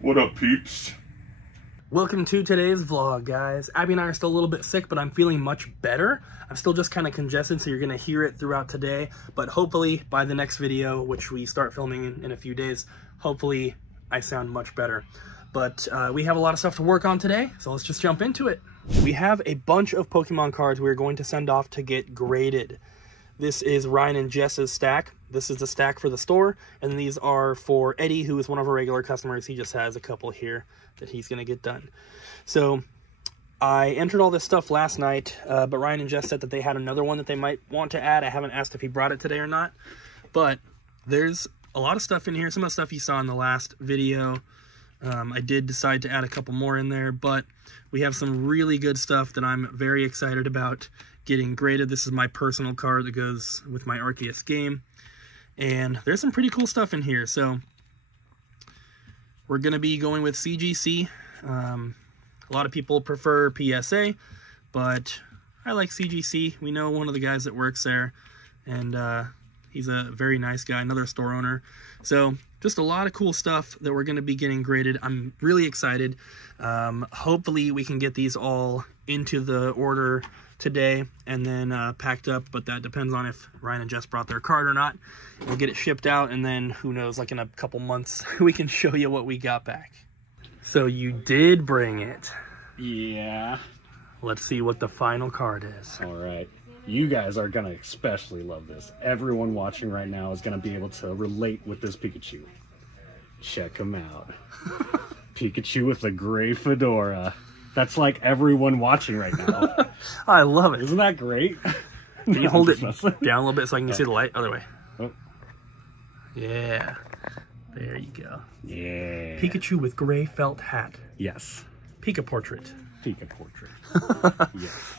What up, peeps? Welcome to today's vlog, guys. Abby and I are still a little bit sick, but I'm feeling much better. I'm still just kind of congested, so you're going to hear it throughout today. But hopefully, by the next video, which we start filming in a few days, hopefully I sound much better. But we have a lot of stuff to work on today, so let's just jump into it. We have a bunch of Pokemon cards we're going to send off to get graded. This is Ryan and Jess's stack. This is the stack for the store, and these are for Eddie, who is one of our regular customers. He just has a couple here that he's going to get done. So I entered all this stuff last night, but Ryan and Jess said that they had another one that they might want to add. I haven't asked if he brought it today or not, but there's a lot of stuff in here. Some of the stuff you saw in the last video. I did decide to add a couple more in there, but we have some really good stuff that I'm very excited about getting graded. This is my personal card that goes with my Arceus game, and there's some pretty cool stuff in here. So we're going to be going with CGC. A lot of people prefer PSA, but I like CGC. We know one of the guys that works there, and he's a very nice guy, another store owner. So just a lot of cool stuff that we're going to be getting graded. I'm really excited. Hopefully we can get these all into the order today and then packed up, but that depends on if Ryan and Jess brought their card or not. We'll get it shipped out, and then who knows, like in a couple months we can show you what we got back. So you did bring it. Yeah. Let's see what the final card is. All right. You guys are going to especially love this. Everyone watching right now is going to be able to relate with this Pikachu. Check him out. Pikachu with a gray fedora. That's like everyone watching right now. I love it. Isn't that great? Can you hold it down a little bit so I can see the light? Other way. Oh. Yeah. There you go. Yeah. Pikachu with gray felt hat. Yes. Pika portrait. Pika portrait. Yes.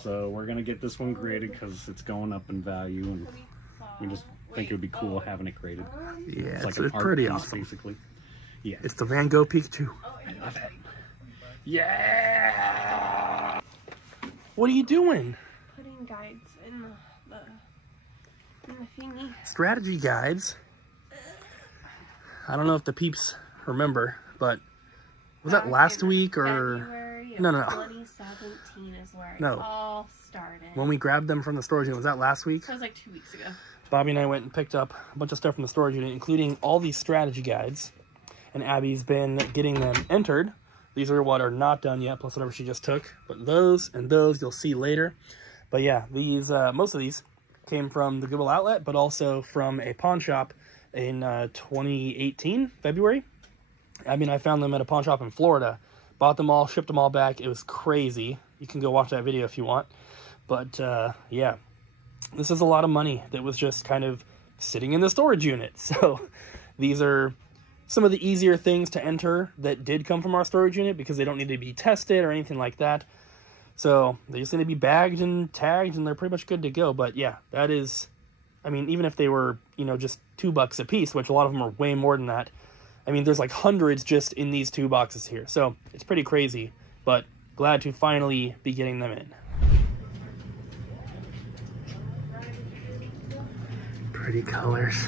So we're going to get this one graded because it's going up in value, and we just think it would be cool having it graded. Yeah, it's like it's pretty awesome. Basically. Yeah. It's the Van Gogh Pikachu. I love it. Yeah! What are you doing? Putting guides in the thingy. Strategy guides. I don't know if the peeps remember, but was that last week or February no? 2017 is where it all started. When we grabbed them from the storage unit, was that last week? That was like 2 weeks ago. Bobby and I went and picked up a bunch of stuff from the storage unit, including all these strategy guides, and Abby's been getting them entered. These are what are not done yet, plus whatever she just took. But those and those you'll see later. But yeah, these most of these came from the Goodwill Outlet, but also from a pawn shop in 2018, February. I mean, I found them at a pawn shop in Florida. Bought them all, shipped them all back. It was crazy. You can go watch that video if you want. But yeah, this is a lot of money that was just kind of sitting in the storage unit. So these are some of the easier things to enter that did come from our storage unit because they don't need to be tested or anything like that. So they just need to be bagged and tagged, and they're pretty much good to go. But yeah, that is, I mean, even if they were, you know, just $2 a piece, which a lot of them are way more than that. I mean, there's like hundreds just in these 2 boxes here. So it's pretty crazy, but glad to finally be getting them in. Pretty colors.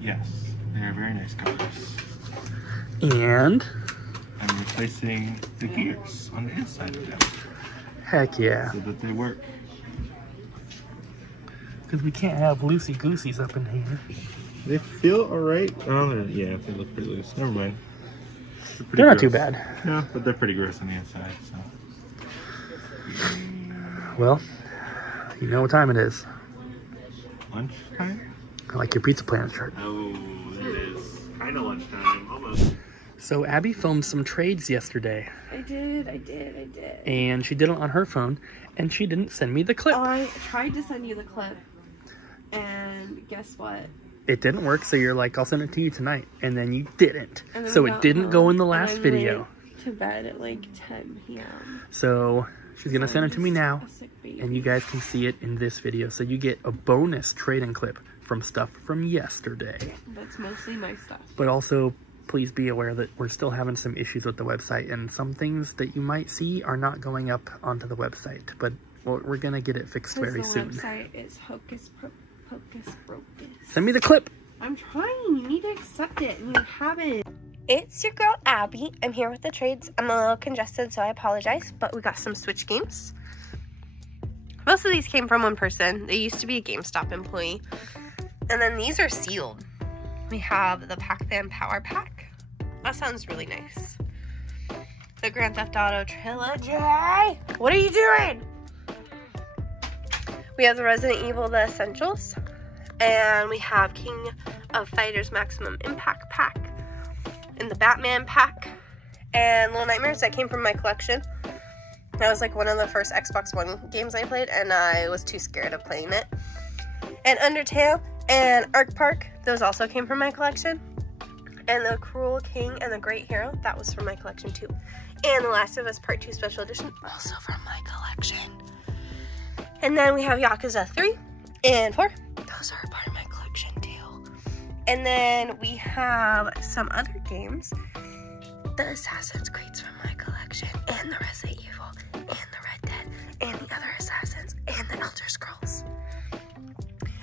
Yes, they are very nice colors. And I'm replacing the gears on the inside of them. heck yeah. So that they work. Because we can't have loosey-gooseys up in here. They feel alright. Oh, yeah, they look pretty loose. Never mind. They're not too bad. No, but they're pretty gross on the inside, so. Well, you know what time it is. Lunchtime? I like your Pizza Planet shirt. Oh, it is kind of lunchtime, almost. So Abby filmed some trades yesterday. I did. And she did it on her phone, and she didn't send me the clip. I tried to send you the clip, and guess what? It didn't work, so you're like, I'll send it to you tonight. And then you didn't. So it didn't go in the last video. To bed at like 10 p.m. So she's going to send it to me now, and you guys can see it in this video. So you get a bonus trade-in clip from stuff from yesterday. That's mostly my stuff. But also please be aware that we're still having some issues with the website, and some things that you might see are not going up onto the website, but we're gonna get it fixed very soon. The website is hocus brocus. Send me the clip. I'm trying. You need to accept it, and you haven't. It's your girl Abby. I'm here with the trades. I'm a little congested, so I apologize, but we got some Switch games. Most of these came from one person. They used to be a GameStop employee. And then these are sealed. We have the Pac-Man Power Pack. That sounds really nice. The Grand Theft Auto Trilogy. What are you doing? We have the Resident Evil The Essentials. And we have King of Fighters Maximum Impact Pack. And the Batman Pack. And Little Nightmares that came from my collection. That was like one of the first Xbox One games I played, and I was too scared of playing it. And Undertale and Arc Park, those also came from my collection. And the Cruel King and the Great Hero, that was from my collection too. And The Last of Us Part 2 Special Edition, also from my collection. And then we have Yakuza 3 and 4. Those are part of my collection too. And then we have some other games. The Assassin's Creed's from my collection, and the Resident Evil, and the Red Dead, and the other Assassins, and the Elder Scrolls.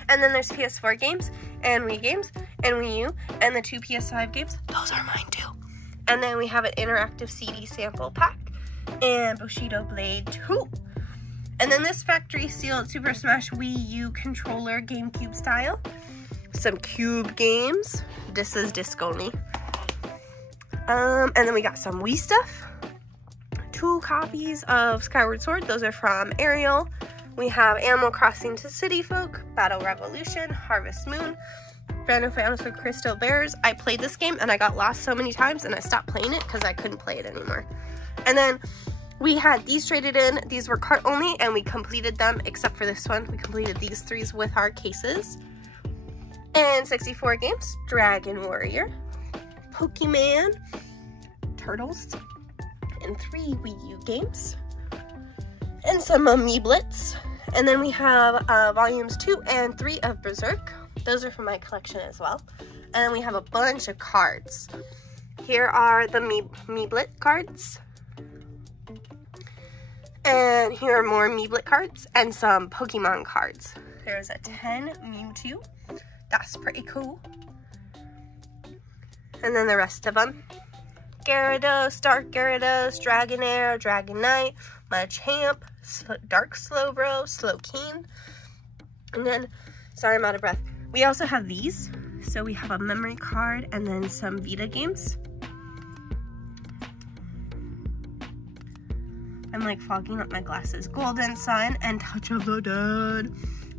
And then there's PS4 games, and Wii games, and Wii U, and the 2 PS5 games. Those are mine too. And then we have an interactive CD sample pack, and Bushido Blade 2. And then this factory sealed Super Smash Wii U controller GameCube style. Some Cube games. This is disc only. And then we got some Wii stuff. 2 copies of Skyward Sword. Those are from Ariel. We have Animal Crossing to City Folk, Battle Revolution, Harvest Moon, Final Fantasy Crystal Bears. I played this game and I got lost so many times and I stopped playing it because I couldn't play it anymore. And then we had these traded in. These were cart only and we completed them except for this one. We completed these 3s with our cases. And 64 games. Dragon Warrior, Pokemon, Turtles, and 3 Wii U games, and some Amiiblets. And then we have volumes 2 and 3 of Berserk. Those are from my collection as well. And then we have a bunch of cards. Here are the Amiiblet cards. And here are more Amiiblet cards and some Pokemon cards. There's a 10 Mewtwo. That's pretty cool. And then the rest of them. Gyarados, Dark Gyarados, Dragonair, Dragonite, Machamp, Dark Slowbro, Slowking. And then, sorry, I'm out of breath. We also have these. So we have a memory card and then some Vita games. I'm like fogging up my glasses. Golden Sun and Touch of the Dead.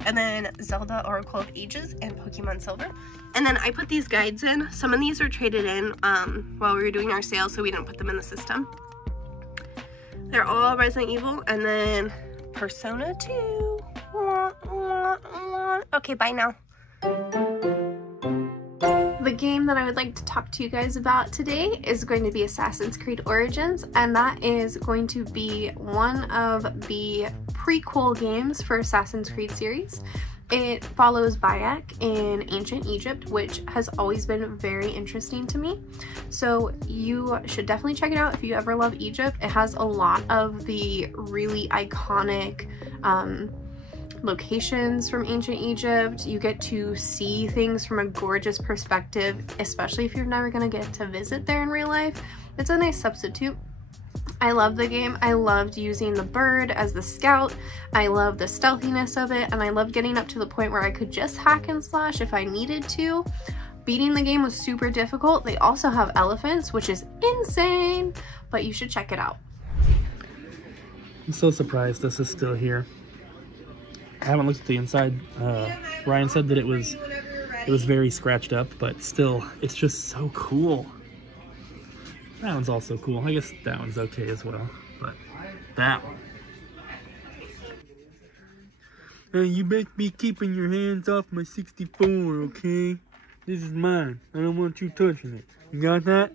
And then Zelda Oracle of Ages and Pokemon Silver. And then I put these guides in. Some of these are traded in while we were doing our sale, so we didn't put them in the system. They're all Resident Evil, and then Persona 2. Okay, bye now. The game that I would like to talk to you guys about today is going to be Assassin's Creed Origins, and that is going to be one of the prequel games for Assassin's Creed series. It follows Bayek in ancient Egypt, which has always been very interesting to me. So you should definitely check it out if you ever love Egypt. It has a lot of the really iconic locations from ancient Egypt. You get to see things from a gorgeous perspective, especially if you're never gonna get to visit there in real life. It's a nice substitute. I love the game. I loved using the bird as the scout. I love the stealthiness of it, and I loved getting up to the point where I could just hack and slash if I needed to. Beating the game was super difficult. They also have elephants, which is insane, but you should check it out. I'm so surprised this is still here. I haven't looked at the inside. Ryan said that it was very scratched up, but still, it's just so cool. That one's also cool. I guess that one's okay as well, but that one. Hey, you better be keeping your hands off my 64, okay? This is mine. I don't want you touching it. You got that?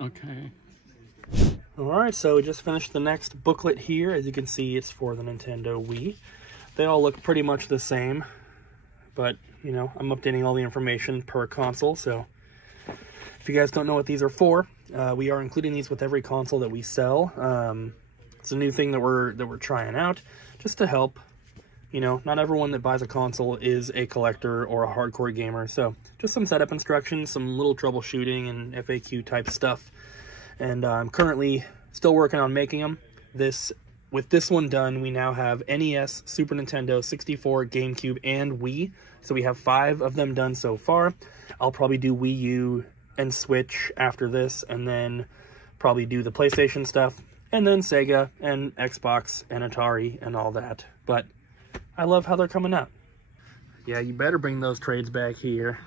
Okay. Alright, so we just finished the next booklet here. As you can see, it's for the Nintendo Wii. They all look pretty much the same, but, you know, I'm updating all the information per console, so If you guys don't know what these are for, we are including these with every console that we sell. It's a new thing that we're trying out, just to help. You know, not everyone that buys a console is a collector or a hardcore gamer, so just some setup instructions, some little troubleshooting and FAQ type stuff. And I'm currently still working on making them. With this one done, we now have NES, Super Nintendo, 64, GameCube, and Wii. So we have 5 of them done so far. I'll probably do Wii U and Switch after this, and then probably do the PlayStation stuff, and then Sega and Xbox and Atari and all that. But I love how they're coming out. Yeah, you better bring those trades back here.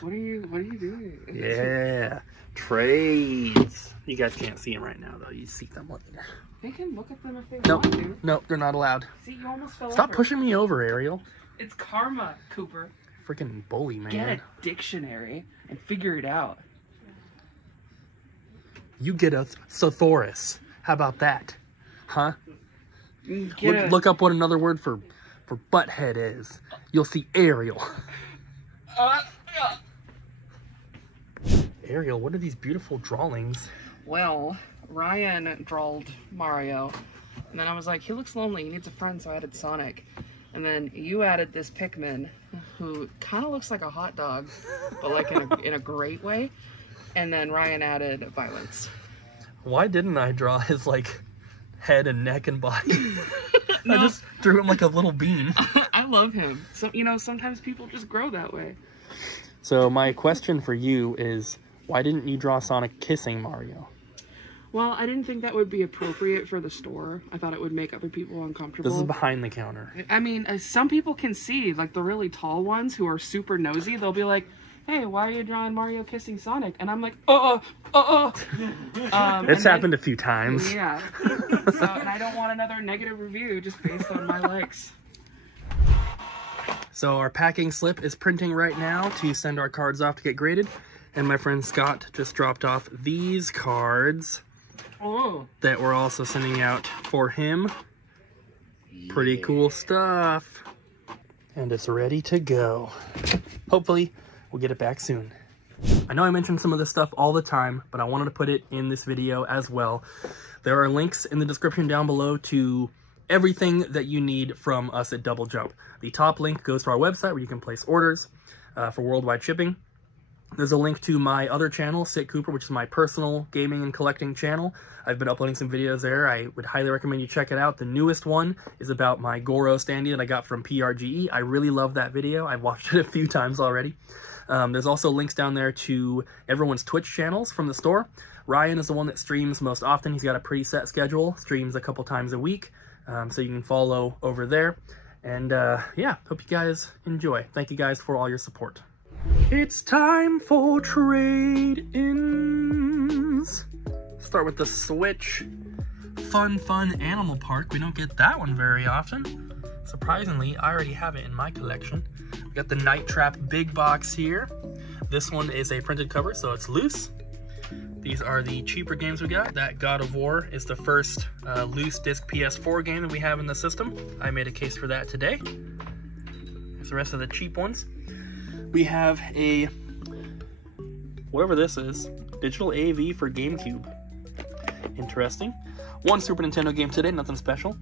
What are you doing? Yeah, trades. You guys can't see them right now, though. You see them later. They can look at them if they Nope. want to. Nope, they're not allowed. See, you almost fell Stop over. pushing me over, Ariel. It's karma, Cooper. Freaking bully, man. Get a dictionary and figure it out. You get a thesaurus. How about that? Huh? Get Look up what another word for butthead is. You'll see Ariel. Ariel, what are these beautiful drawings? Well, Ryan drawled Mario, and then I was like, he looks lonely, he needs a friend, so I added Sonic. And then you added this Pikmin, who kind of looks like a hot dog, but like in a great way. And then Ryan added Violence. Why didn't I draw his, like, head and neck and body? No. I just drew him like a little bean. I love him. So, you know, sometimes people just grow that way. So my question for you is, why didn't you draw Sonic kissing Mario? Well, I didn't think that would be appropriate for the store. I thought it would make other people uncomfortable. This is behind the counter. I mean, some people can see, like the really tall ones who are super nosy, they'll be like, hey, why are you drawing Mario kissing Sonic? And I'm like, It's happened a few times. Yeah. So, and I don't want another negative review just based on my likes. So our packing slip is printing right now to send our cards off to get graded. And my friend Scott just dropped off these cards that we're also sending out for him. Pretty cool stuff. And it's ready to go. Hopefully, we'll get it back soon. I know I mention some of this stuff all the time, but I wanted to put it in this video as well. There are links in the description down below to everything that you need from us at Double Jump. The top link goes to our website where you can place orders for worldwide shipping. There's a link to my other channel, Sit Cooper, which is my personal gaming and collecting channel. I've been uploading some videos there. I would highly recommend you check it out. The newest one is about my Goro standee that I got from PRGE. I really love that video. I've watched it a few times already. There's also links down there to everyone's Twitch channels from the store. Ryan is the one that streams most often. He's got a pretty set schedule, streams a couple times a week, so you can follow over there. And yeah, hope you guys enjoy. Thank you guys for all your support. It's time for trade-ins. Start with the Switch. Fun Animal Park. We don't get that one very often. Surprisingly, I already have it in my collection. We got the Night Trap big box here. This one is a printed cover, so it's loose. These are the cheaper games we got. That God of War is the first loose disc PS4 game that we have in the system. I made a case for that today. Here's the rest of the cheap ones. We have a, whatever this is, digital AV for GameCube. Interesting. One Super Nintendo game today, nothing special.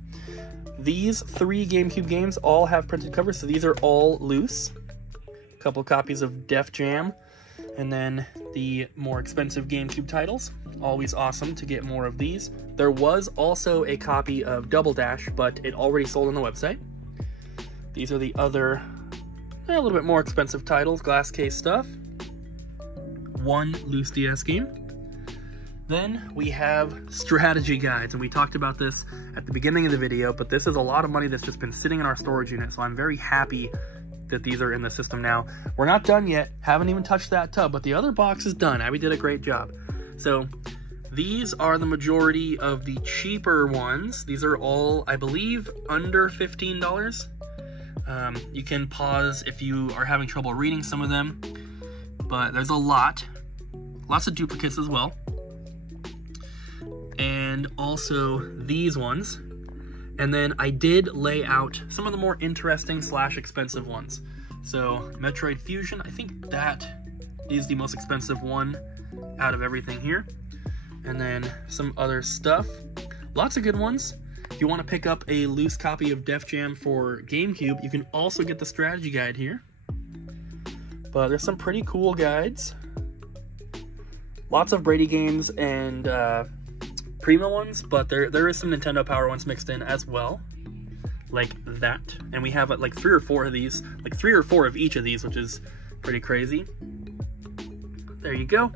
These 3 GameCube games all have printed covers, so these are all loose. A couple copies of Def Jam, and then the more expensive GameCube titles. Always awesome to get more of these. There was also a copy of Double Dash, but it already sold on the website. These are the other, a little bit more expensive titles, glass case stuff. One loose DS game. Then we have strategy guides, and we talked about this at the beginning of the video, but this is a lot of money that's just been sitting in our storage unit, so I'm very happy that these are in the system now. We're not done yet, haven't even touched that tub, but the other box is done. Abby did a great job. So these are the majority of the cheaper ones. These are all, I believe, under $15. You can pause if you are having trouble reading some of them, but there's a lot. Lots of duplicates as well. And also these ones. And then I did lay out some of the more interesting / expensive ones. So Metroid Fusion, I think that is the most expensive one out of everything here. And then some other stuff. Lots of good ones. If you want to pick up a loose copy of Def Jam for GameCube, you can also get the strategy guide here. But there's some pretty cool guides. Lots of Brady games and Prima ones, but there is some Nintendo Power ones mixed in as well, like that. And we have like 3 or 4 of these, like 3 or 4 of each of these, which is pretty crazy. There you go.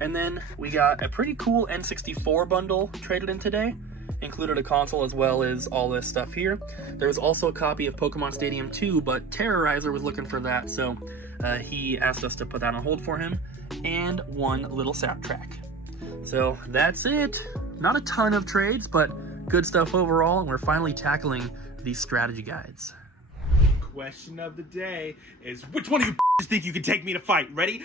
And then we got a pretty cool N64 bundle traded in today. Included a console as well as all this stuff here. There was also a copy of Pokemon Stadium 2, but Terrorizer was looking for that, so he asked us to put that on hold for him. And one little soundtrack. So that's it. Not a ton of trades, but good stuff overall, and we're finally tackling these strategy guides. Question of the day is, which one of you think you can take me to fight? Ready?